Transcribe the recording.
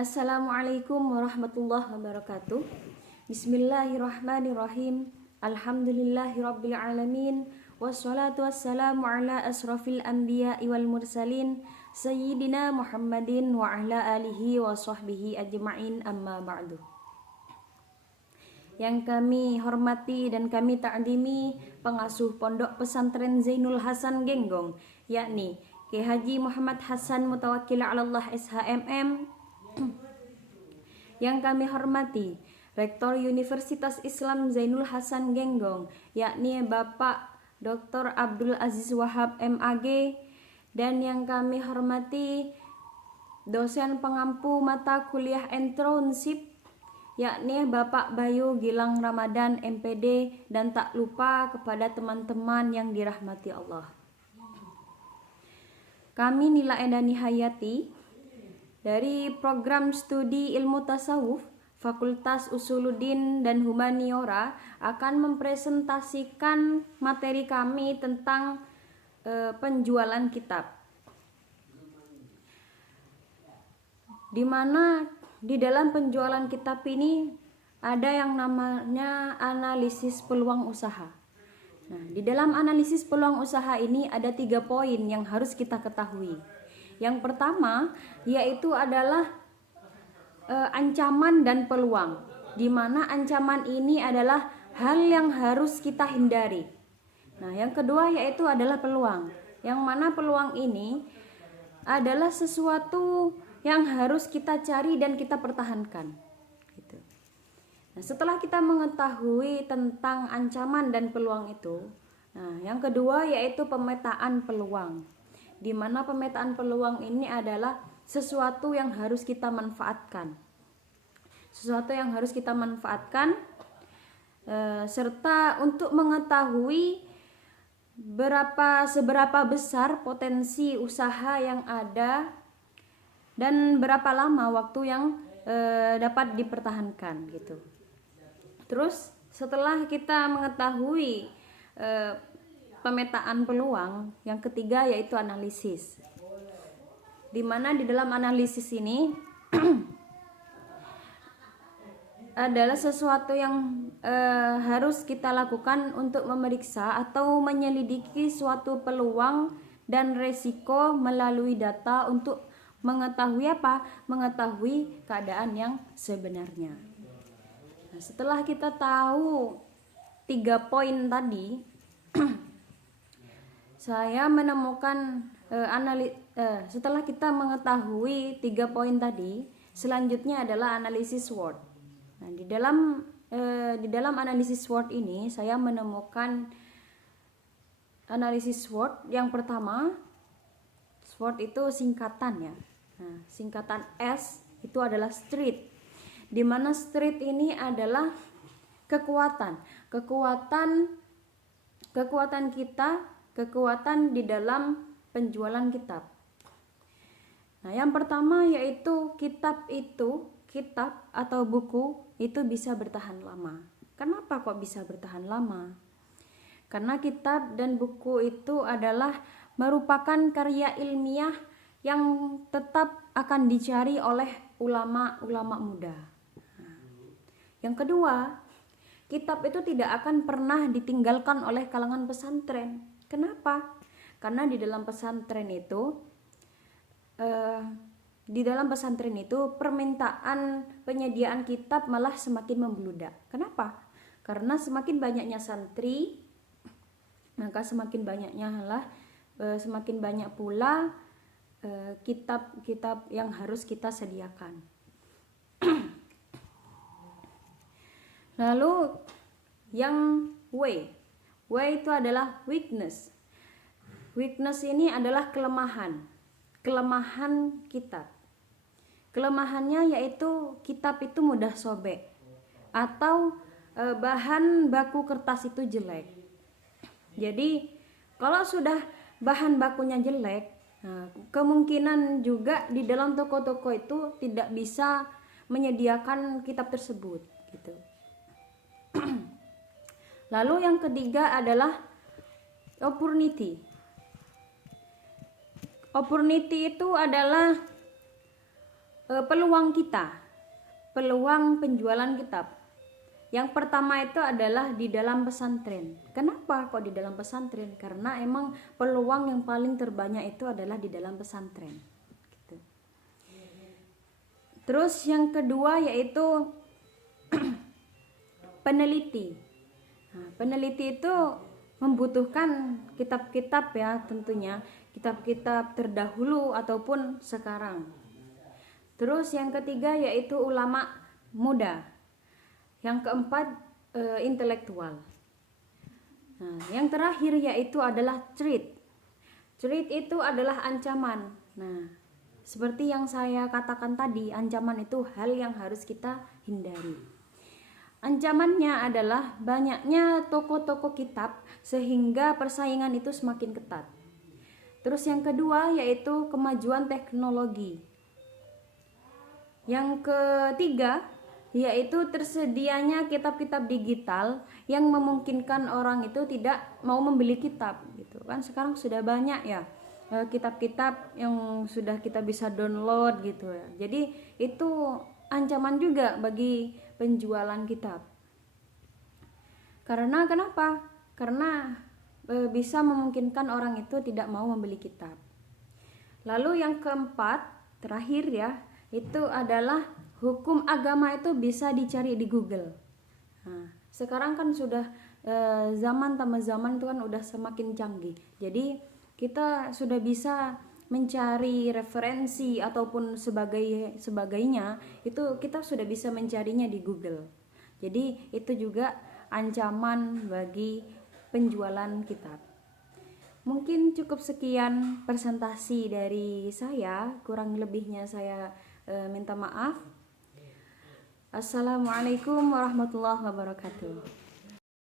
Assalamualaikum warahmatullahi wabarakatuh. Bismillahirrahmanirrahim. Alhamdulillahirabbil alamin. Wassalatu wassalamu ala asrafil anbiya'i wal mursalin sayyidina Muhammadin wa ala alihi wa sahbihi ajma'in, amma ba'du. Yang kami hormati dan kami ta'zimi pengasuh Pondok Pesantren Zainul Hasan Genggong, yakni Kiai Haji Muhammad Hasan Mutawakkil 'alallah SHMM. Yang kami hormati Rektor Universitas Islam Zainul Hasan Genggong, yakni Bapak Dr. Abdul Aziz Wahab MAG. Dan yang kami hormati dosen pengampu mata kuliah internship, yakni Bapak Bayu Gilang Ramadan MPD. Dan tak lupa kepada teman-teman yang dirahmati Allah. Kami Nila Endani Hayati dari program studi ilmu tasawuf Fakultas Usuluddin dan Humaniora akan mempresentasikan materi kami tentang penjualan kitab, di mana di dalam penjualan kitab ini ada yang namanya analisis peluang usaha. Nah, di dalam analisis peluang usaha ini ada 3 poin yang harus kita ketahui. Yang pertama yaitu adalah ancaman dan peluang, di mana ancaman ini adalah hal yang harus kita hindari. Nah, yang kedua yaitu adalah peluang, yang mana peluang ini adalah sesuatu yang harus kita cari dan kita pertahankan. Gitu. Nah, setelah kita mengetahui tentang ancaman dan peluang itu, nah yang kedua yaitu pemetaan peluang, di mana pemetaan peluang ini adalah sesuatu yang harus kita manfaatkan. Sesuatu yang harus kita manfaatkan serta untuk mengetahui seberapa besar potensi usaha yang ada dan berapa lama waktu yang dapat dipertahankan gitu. Terus setelah kita mengetahui pemetaan peluang, yang ketiga yaitu analisis, di mana di dalam analisis ini adalah sesuatu yang harus kita lakukan untuk memeriksa atau menyelidiki suatu peluang dan resiko melalui data untuk mengetahui apa? Mengetahui keadaan yang sebenarnya. Nah, setelah kita tahu 3 poin tadi, saya menemukan setelah kita mengetahui 3 poin tadi, selanjutnya adalah analisis SWOT. Nah, di dalam analisis SWOT ini saya menemukan analisis SWOT. Yang pertama, SWOT itu singkatan ya. Nah, singkatan S itu adalah street, di mana street ini adalah kekuatan kita, kekuatan di dalam penjualan kitab. Nah, yang pertama yaitu kitab atau buku itu bisa bertahan lama. Kenapa kok bisa bertahan lama? Karena kitab dan buku itu adalah merupakan karya ilmiah yang tetap akan dicari oleh ulama-ulama muda. Nah, yang kedua, kitab itu tidak akan pernah ditinggalkan oleh kalangan pesantren. Kenapa? Karena di dalam pesantren itu permintaan penyediaan kitab malah semakin membludak. Kenapa? Karena semakin banyaknya santri, maka semakin banyak pula kitab-kitab yang harus kita sediakan. Lalu yang W itu adalah weakness. Weakness ini adalah kelemahan kitab. Kelemahannya yaitu kitab itu mudah sobek atau bahan baku kertas itu jelek. Jadi kalau sudah bahan bakunya jelek, nah, kemungkinan juga di dalam toko-toko itu tidak bisa menyediakan kitab tersebut gitu. Lalu yang ketiga adalah opportunity. Opportunity itu adalah peluang kita, peluang penjualan kitab. Yang pertama itu adalah di dalam pesantren. Kenapa kok di dalam pesantren? Karena emang peluang yang paling terbanyak itu adalah di dalam pesantren. Gitu. Terus yang kedua yaitu peneliti. Nah, peneliti itu membutuhkan kitab-kitab ya, tentunya kitab-kitab terdahulu ataupun sekarang. Terus yang ketiga yaitu ulama muda. Yang keempat intelektual. Nah, yang terakhir yaitu adalah threat. Threat itu adalah ancaman. Nah, seperti yang saya katakan tadi, ancaman itu hal yang harus kita hindari. Ancamannya adalah banyaknya toko-toko kitab sehingga persaingan itu semakin ketat. Terus yang kedua yaitu kemajuan teknologi. Yang ketiga yaitu tersedianya kitab-kitab digital yang memungkinkan orang itu tidak mau membeli kitab gitu kan. Sekarang sudah banyak ya kitab-kitab yang sudah kita bisa download gitu ya. Jadi itu ancaman juga bagi penjualan kitab. Karena kenapa? Karena bisa memungkinkan orang itu tidak mau membeli kitab. Lalu yang keempat, terakhir ya, itu adalah hukum agama itu bisa dicari di Google. Nah, sekarang kan sudah zaman tambah zaman itu kan udah semakin canggih. Jadi kita sudah bisa mencari referensi ataupun sebagainya itu kita sudah bisa mencarinya di Google. Jadi itu juga ancaman bagi penjualan kitab. Mungkin cukup sekian presentasi dari saya, kurang lebihnya saya minta maaf. Assalamualaikum warahmatullahi wabarakatuh.